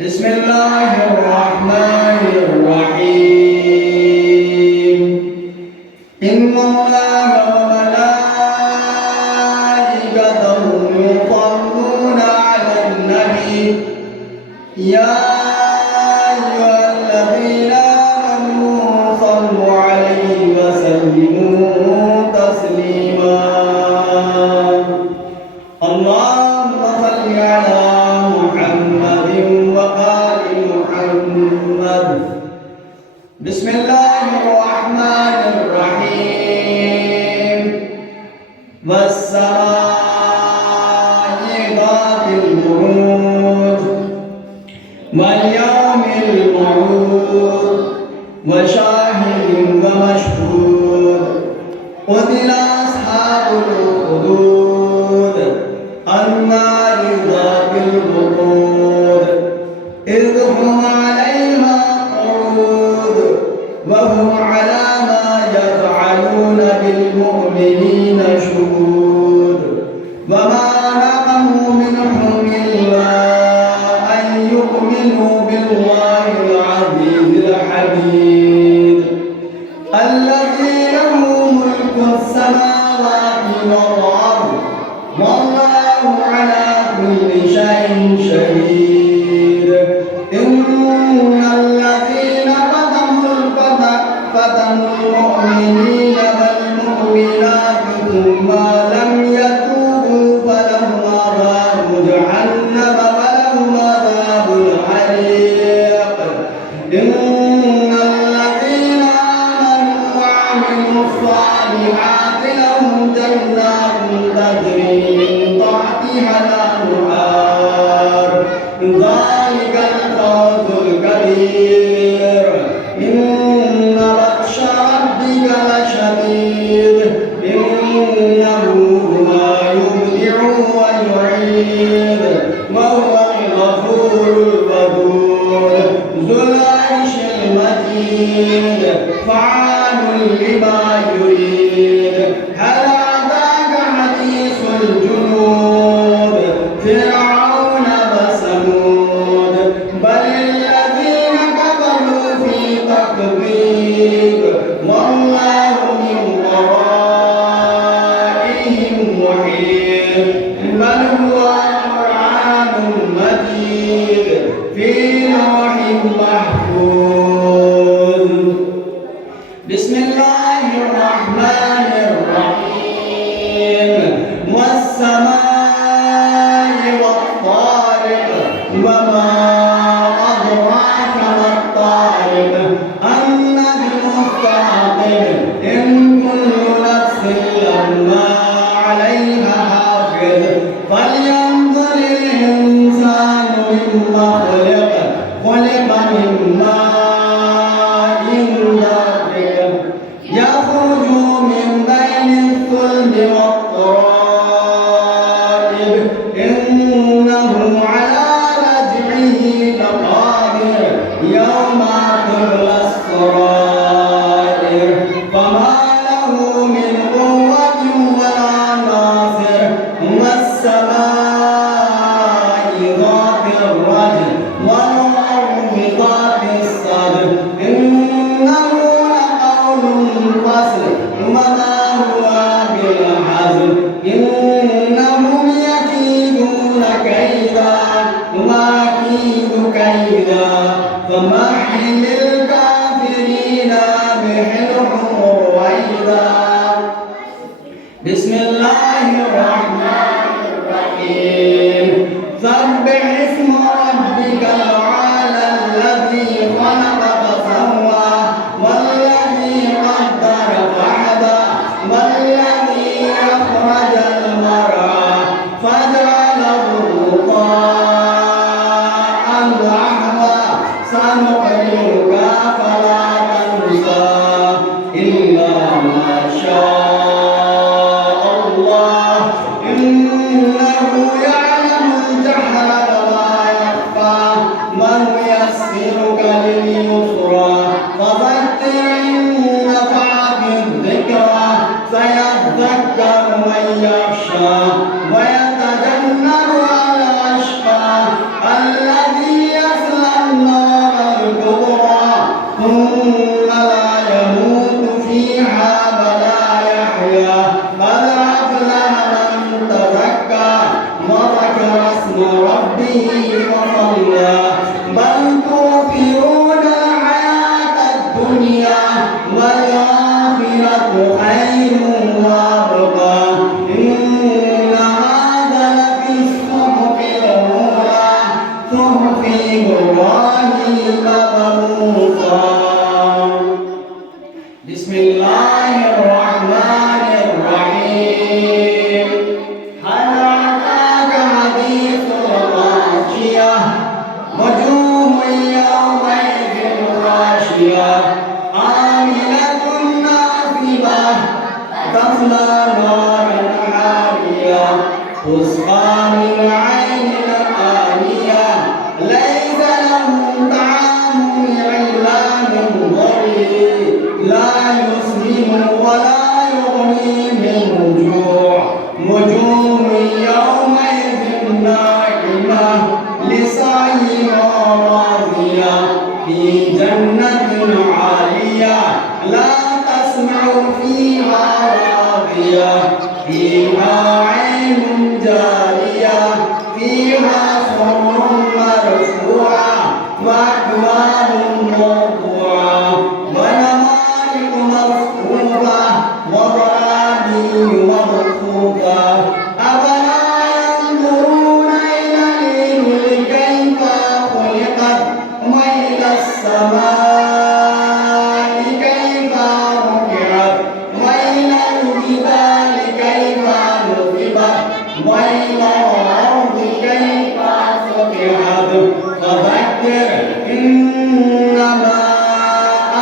بسم الله الرحمن الرحيم إن الله وملائكته يصلون على النبي يا أيها الذين آمنوا صلوا عليه وسلموا تسليما اللهم صل على محمد وآل محمد بسم الله الرحمن الرحيم والسماء ذات البروج واليوم الموعود وشاهد ومشهود قتل أصحاب الأخدود النار ذات الوقود إذ هم عليها قعود وهم على ما يفعلون بالمؤمنين شهود وما نقموا منهم إلا أن يؤمنوا بالله العزيز الحميد الذي له ملك السماوات والأرض والله على كل شيء شهيد إن الذين فتنوا المؤمنين والمؤمنات ثم لم يتوبوا فلهم عذاب جهنم ولهم عذاب الحريق إن الذين آمنوا وعملوا الصالحات لهم جنات تجري من تحتها الأنهار ذلك الفوز الكبير إن بطش ربك لشديد إنه هو يبدع ويعيد وهو الغفور الودود ذو العرش المجيد فعال لما يريد هل أتاك حديث الجنود فرعون وثمود بل الذين كفروا في تكذيب والله من ورائهم محيط بل هو قرآن مجيد في لوح محفوظ بسم الله الرحمن الرحيم والسماء والطارق وما أدراك ما الطارق النجم الثاقب إن كل نفس لما عليها حافظ فلينظر الإنسان مما خلق من ماء دافق يخرج من بين الصلب والترائب إنه على رجعه لقادر يوم تبلى السرائر فما له من قوة ولا ناصر والسماء ذات الرجل والأرض ذات الصدر إنه لقول فصل وما هو بالحزن إنهم يكيدون كيدا وأكيد كيدا فمهل الكافرين أمهلهم رويدا بسم الله الرحمن الرحيم سبح اسم ربك الأعلى الذي خلق فسوى والذي قدر فهدى والذي أخرج المرعى فجعله غثاء أحوى سنقرئك فلا تنسى إلا ما شاء الله إنه يعلم الجهر وما يخفى ونيسرك لليسرى فذكر إن نفعت الذكرى سيذكر من يخشى ويتجنبها الأشقى الذي يصلى إبراهيم وموسى بسم الله الرحمن الرحيم هل أتاك حديث الغاشية وجوه يومئذ خاشعة عاملة ناصبة تصلى نارا حامية تسقى من عين آنية ليس لهم طعام إلا من ضريع لا يسمن ولا يغني من جوع وجوه يومئذ ناعمة لسعيها راضية في جنة عالية لا تسمع فيها لاغية فيها عين جارية فيها سرر مرفوعة وأكواب موضوعة ونمارق مصفوفة وزرابي مبثوثة أفلا ينظرون إلى الإبل كيف خلقت وإلى السماء كيف رفعت وإلى الجبال كيف نصبت وإلى الأرض كيف سطحت فذكر إنما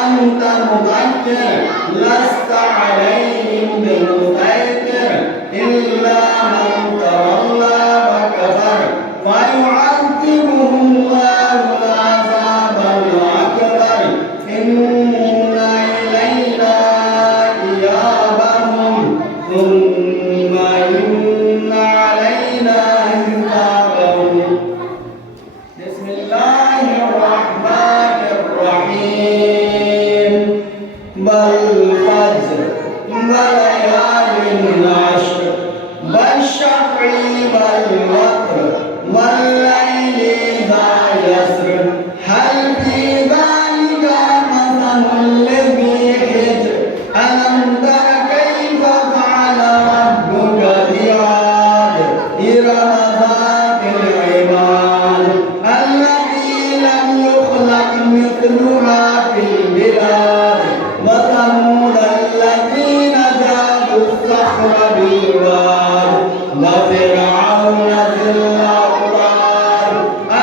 أنت مذكر لست عليهم بمسيطر إلا من تولى وكفر فيعذبه الله العذاب الأكبر إن إلينا إيابهم ثم إن علينا حسابهم بسم الله الرحمن الرحيم والفجر وليال عشر والشفع والوتر والليل إذا يسر هل في ذلك قسم لذي حجر ألم تر كيف فعل ربك بعاد إرم ذات العماد التي لم يخلق مثلها في البلاد وثمود الذين جابوا الصخر بالواد وفرعون ذي الأوتاد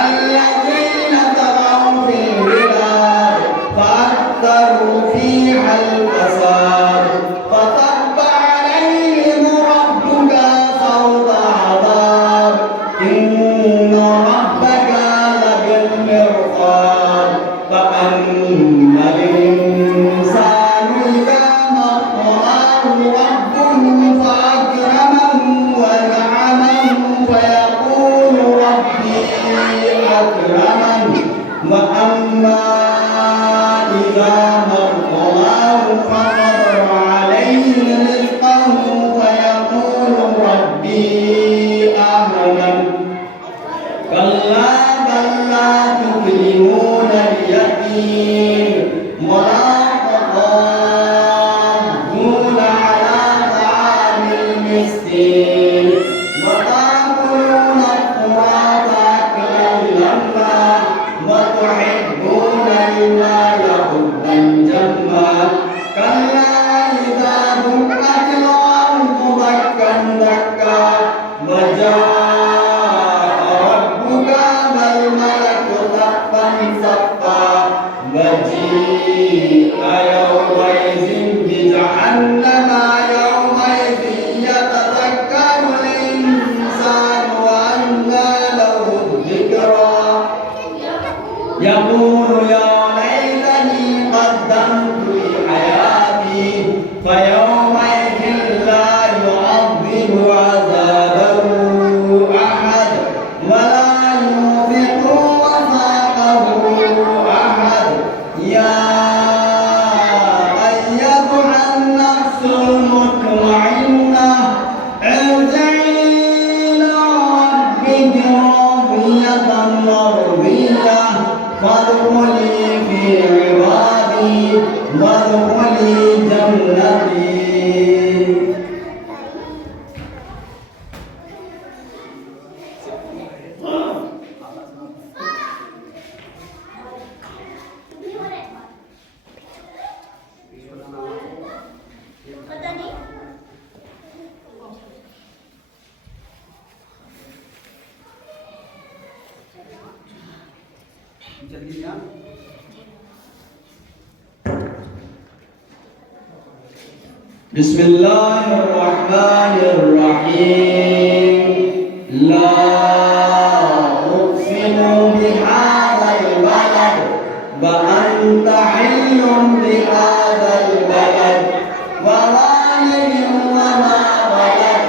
الذين طغوا في البلاد فأكثروا فيها الفساد فصب عليهم ربك صوت عذاب إن ربك لبالمرصاد فأما الإنسان إذا ما ابتلاه ربه فأكرمه ونعمه فيقول ربي أكرمن وأما إذا ما ابتلاه فقدر عليه رزقه فيقول ربي أهانن كلا بل لا تكرمون اليتيم ولا تضاهون على طعام المسكين وتأكلون التراث أكلا لما وتحبون المال حبا جما كلا إذا دكت الأرض دكا دكا وجاء ربك والملك صفا صفا وجيء يومئذ بجهنم يومئذ يتذكر الإنسان وأنى له الذكرى يقول يا ليتني قدمت لحياتي فيومئذ لا يعذب عذابه أحد ولا يوثق وثاقه أحد يا أيتها النفس المطمئنة ارجعي إلى ربك راضية مرضية فادخلي في عبادي وادخلي جنتي. بسم الله الرحمن الرحيم لا أقسم بهذا البلد وأنت حل بهذا البلد ووالد وما ولد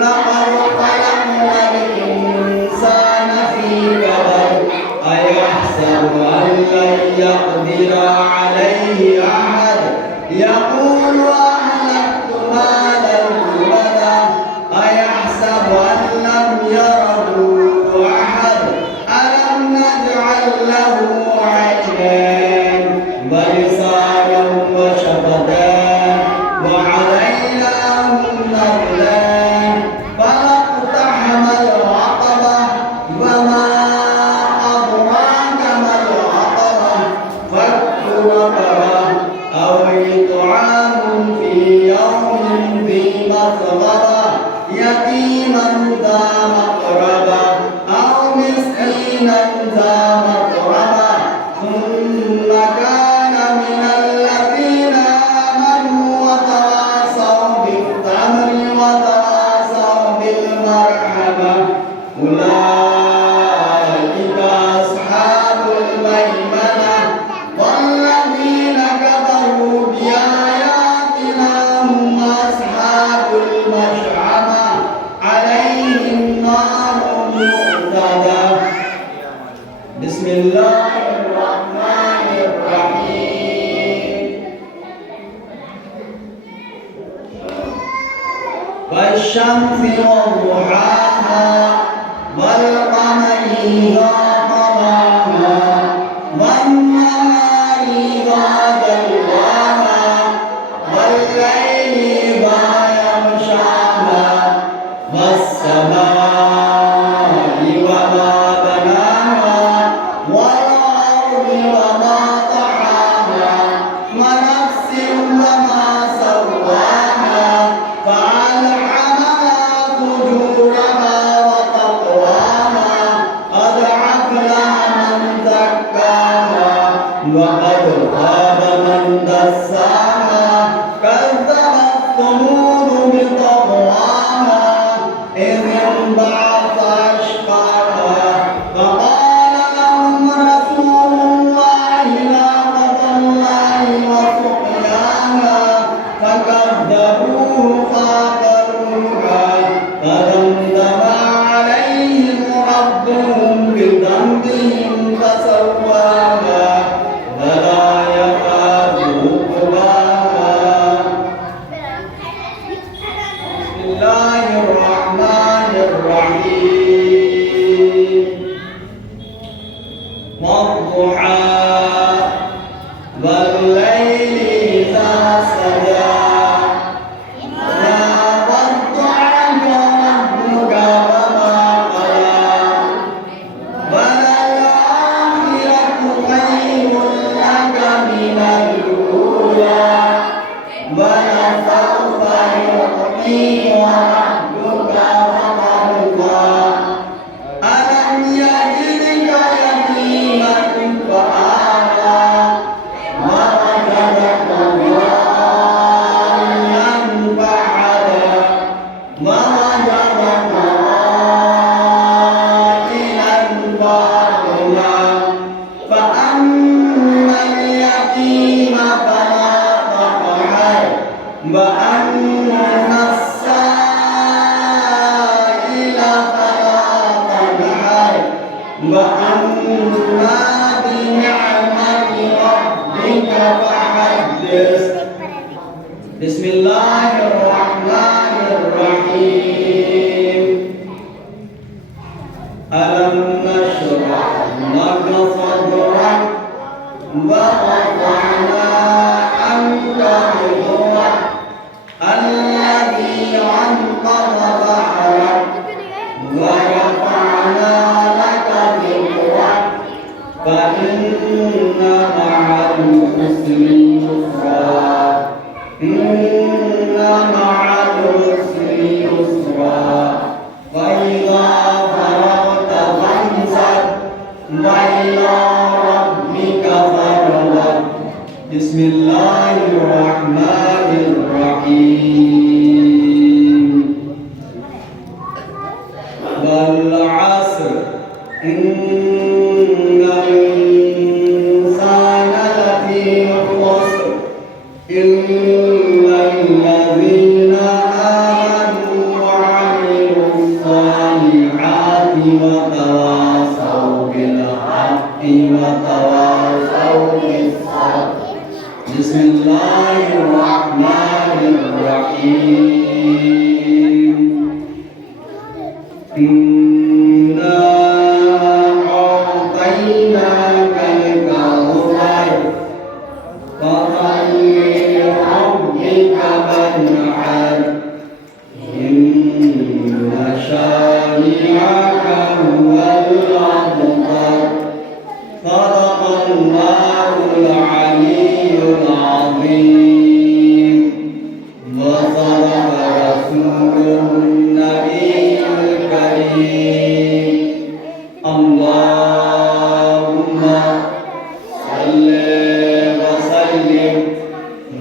لقد خلقنا الإنسان في كبد أيحسب أن لن يقدر عليه أحد يقول أهلكت مالا لبدا أيحسب أن لم يره أحد ألم نجعل له عينين ولسانا وشفتين وهديناه النجدين فلاقتحم العقبة وما أدراك ما العقبة فك رقبة أو إطعام في يوم ذي مسغبة يتيما ذا مقربة أو مسكينا ذا متربة ثم كان من الذين آمنوا وتواصوا بالأمر وتواصوا بالمرحمة أولئك أصحاب الميمنة والذين كفروا بآياتنا هم أصحاب المشأمة عليهم نار مؤتدة بسم الله الرحمن الرحيم والشمس وضحاها والقمر إذا طلاها والنهار إذا جلاها والليل إذا يغشاها والسماء وما بناها والأرض وما طحاها ونفس وما سواها فألهمها فجورها وتقواها قد أفلح من زكاها وقد خاب من دساها كذبت ثمود بطغواها إذ انبعث أشقاها فقال لهم رسول الله ناقة الله وسقياها فكذبوه فعقروها فدمدم عليهم ربهم بذنبهم فسواها ولا يخاف عقباها بسم الله الرحمن الرحيم والضحى والليل إذا سجى ما ودعك ربك وما قلى وللآخرة خير لك من الأولى ولسوف يعطيك ربك فترضى ألم يجدك يتيما فآوى ووجدك ضالا فهدى ووجدك عائلا فأغنى فأما اليتيم فلا تقهر وأما السائل فلا تنهر وأما بنعمة ربك فحدث بسم الله الرحمن الرحيم ألم نشرح لك صدرك ووضعنا عنك وزرك الذي أنقض ظهرك ورفعنا لك ذكرك فإن مع العسر يسرا إن مع العسر يسرا فإذا فرغت فانصب وإلى بسم الله الرحمن الرحيم والعصر إن الإنسان لفي خسر إلا الذين آمنوا وعملوا الصالحات وتواصوا بالحق وتواصوا بالصبر بسم الله الرحمن الرحيم إنا أعطيناك الكوثر فصل لربك وانحر إن شانئك هو الأبتر صدق الله العلي العظيم وصدق رسوله النبي الكريم اللهم صل وسلم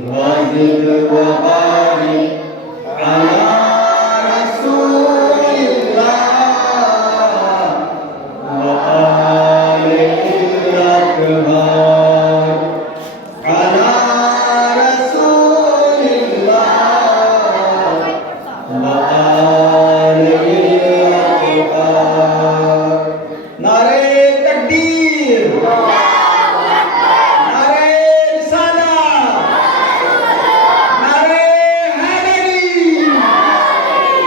وزد وبارك على رسول الله وآله الأكبر على رسول الله وآله الأكبر नारे तकबीर नारे रिसालत नारे हैदरी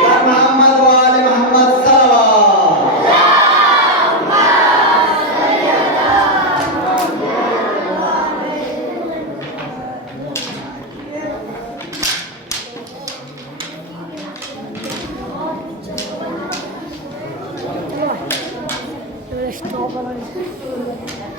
या मोहम्मद व आले मोहम्मद सल्लल्लाहु Stop.